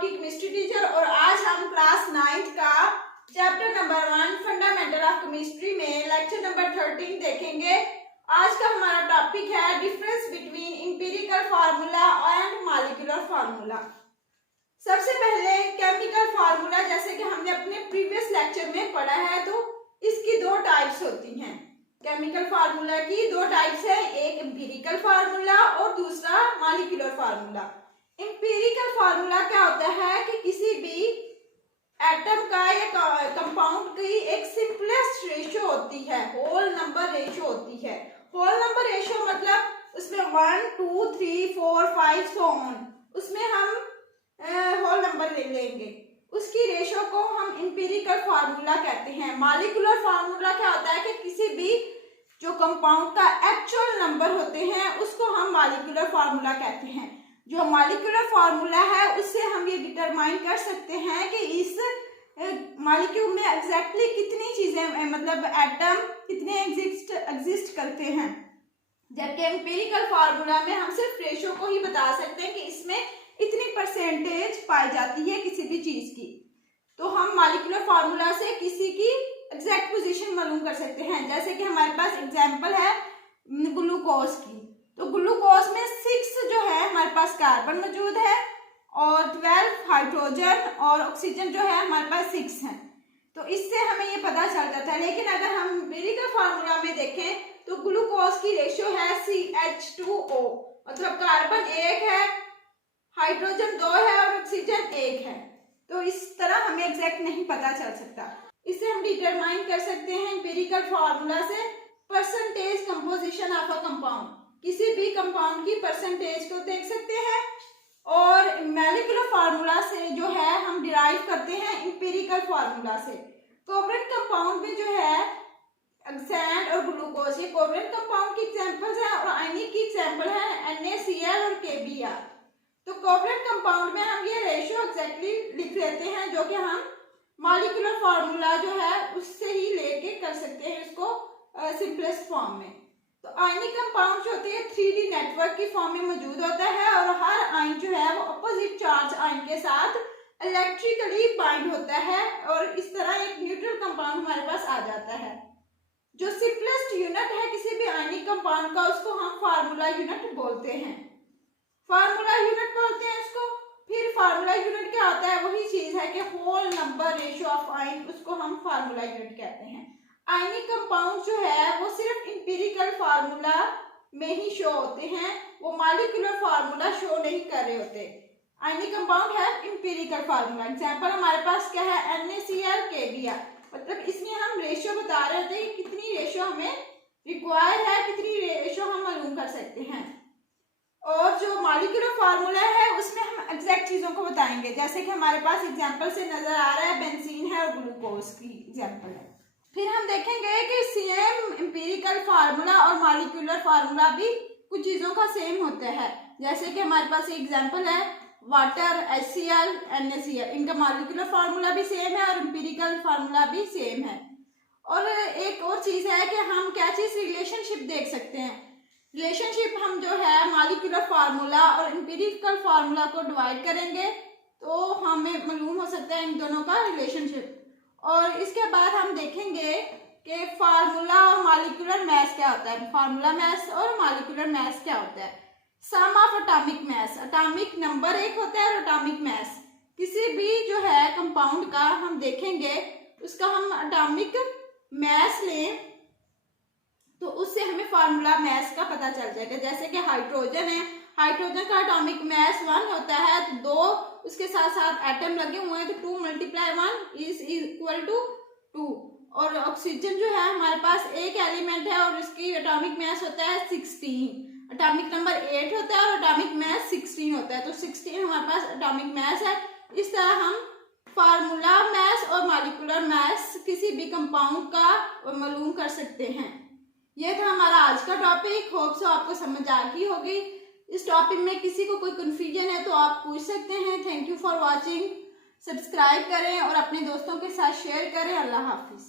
आपकी chemistry teacher और आज हम क्लास 9th का chapter number 1 fundamental of chemistry में लेक्चर नंबर 13 देखेंगे। आज का हमारा टॉपिक है difference between empirical formula and molecular formula. सबसे पहले केमिकल फार्मूला, जैसे कि हमने अपने प्रीवियस लेक्चर में पढ़ा है, तो इसकी दो टाइप्स होती हैं। केमिकल फार्मूला की दो टाइप्स है, एक एम्पिरिकल फार्मूला और दूसरा मॉलिक्यूलर फार्मूला। एम्पिरिकल फार्मूला क्या होता है कि किसी भी एटम का या कंपाउंड की एक सिंपलेस्ट रेशियो होती है, होल नंबर रेशियो होती है। होल नंबर रेशियो मतलब उसमें 1 2 3 4 5 सो ऑन, उसमें हम होल नंबर ले लेंगे, उसकी रेशियो को हम एम्पिरिकल फार्मूला कहते हैं। मॉलिक्यूलर फार्मूला क्या होता है कि किसी भी जो कंपाउंड का एक्चुअल नंबर होते हैं उसको हम मॉलिक्यूलर फार्मूला कहते हैं। जो मॉलिक्यूलर फार्मूला है उससे हम ये डिटरमाइन कर सकते हैं कि इस मॉलिक्यूल में एग्जैक्टली कितनी चीजें, मतलब एटम कितने एग्जिस्ट करते हैं। जबकि एम्पिरिकल फार्मूला में हम सिर्फ रेशियो को ही बता सकते हैं कि इसमें इतनी परसेंटेज पाई जाती है किसी भी चीज की। तो हम मॉलिक्यूलर फार्मूला से किसी की एग्जैक्ट पोजीशन मालूम कर सकते हैं। जैसे कि हमारे पास एग्जांपल है ग्लूकोज की, तो ग्लूकोज में 6 जो है हमारे पास कार्बन मौजूद है और 12 हाइड्रोजन और ऑक्सीजन जो है हमारे पास 6 है। तो इससे हमें ये पता चल जाता है। लेकिन अगर हम एम्पिरिकल फार्मूला में देखें तो ग्लूकोज की रेशियो है CH2O, मतलब कार्बन 1 है, हाइड्रोजन 2 है और ऑक्सीजन 1 है। तो इस तरह हमें एग्जैक्ट नहीं पता चल सकता। इसे हम डिटरमाइन कर सकते हैं एम्पिरिकल फार्मूला से percentage composition of a compound, किसी भी कंपाउंड की परसेंटेज को देख सकते हैं। और मॉलिक्यूलर फार्मूला से जो है हम डिराइव करते हैं एम्पिरिकल फार्मूला से। कोवलेंट कंपाउंड में जो है सैंड और ग्लूकोज, ये कोवलेंट कंपाउंड की एग्जांपल्स हैं और आयनिक की एग्जांपल है NaCl और KBr। तो कोवलेंट कंपाउंड में हम ये रेशियो एग्जैक्टली लिख लेते हैं, जो कि हम मॉलिक्यूलर फार्मूला जो है उससे ही लेके कर सकते हैं इसको सिंपलेस्ट फॉर्म में। तो आयनिक कंपाउंड जो होते हैं 3D नेटवर्क की फॉर्म में मौजूद होता है और हर आयन जो है वो अपोजिट चार्ज आयन के साथ इलेक्ट्रिकली बाइंड होता है और इस तरह एक न्यूट्रल कंपाउंड हमारे पास आ जाता है। जो सिंपलेस्ट यूनिट है किसी भी आयनिक कंपाउंड का उसको हम फार्मूला यूनिट बोलते हैं, फार्मूला यूनिट बोलते हैं इसको। फिर फार्मूला यूनिट क्या होता है, वही चीज है कि whole number ratio of ion, उसको हम फार्मूला यूनिट कहते हैं। आयनिक कंपाउंड जो है वो सिर्फ एम्पिरिकल फार्मूला में ही शो होते हैं, वो मॉलिक्यूलर फार्मूला शो नहीं कर रहे होते। आयनिक कंपाउंड है एम्पिरिकल फार्मूला। एग्जांपल हमारे पास क्या है, NaCl KBr, मतलब इसमें हम रेशियो बता रहे थे कि कितनी रेशियो हमें रिक्वायर है, कितनी रेशियो हम मालूम कर सकते हैं। और जो मॉलिक्यूलर फार्मूला है उसमें हम एग्जैक्ट चीजों को बताएंगे, जैसे कि हमारे पास एग्जांपल से नजर आ रहा है बेंजीन है और ग्लूकोज की एग्जांपल है। फिर हम देखेंगे कि सेम एम्पिरिकल फार्मूला और मॉलिक्यूलर फार्मूला भी कुछ चीजों का सेम होता है। जैसे कि हमारे पास एग्जांपल है वाटर HCl NaCl, इनका मॉलिक्यूलर फार्मूला भी सेम है और एम्पिरिकल फार्मूला भी सेम है। और एक और चीज है कि हम क्या चीज रिलेशनशिप देख सकते हैं। रिलेशनशिप हम जो है मॉलिक्यूलर फार्मूला और एम्पिरिकल फार्मूला को डिवाइड करेंगे तो हमें मालूम हो सकता है इन दोनों का रिलेशनशिप। और इसके बाद हम देखेंगे कि फार्मूला और मॉलिक्यूलर मास क्या होता है, फार्मूला मास और मॉलिक्यूलर मास क्या होता है। Sum of atomic mass, atomic number एक होता है और एटॉमिक मास, किसी भी जो है कंपाउंड का हम देखेंगे उसका हम एटॉमिक मास लें तो उससे हमें फार्मूला मास का पता चल जाएगा। जैसे कि हाइड्रोजन है, हाइड्रोजन का एटॉमिक मास 1 होता है, तो 2 उसके साथ साथ एटम लगे हुए हैं तो 2 × 1 इज इक्वल टू 2। और ऑक्सीजन जो है हमारे पास एक एलिमेंट है और इसकी एटॉमिक मास होता है 16, एटॉमिक नंबर 8 होता है और एटॉमिक मास 16 होता है, तो 16 हमारे पास एटॉमिक मास है। इस तरह हम फार्मूला मास और मॉलिक्यूलर मास किसी भी कंपाउंड का मालूम कर सकते हैं। ये था हमारा आज का टॉपिक। होप सो आपको समझ आ गई होगी। इस टॉपिक में किसी को कोई कंफ्यूजन है तो आप पूछ सकते हैं। Thank you for watching. Subscribe करें और अपने दोस्तों के साथ शेयर करें। अल्लाह हाफिज।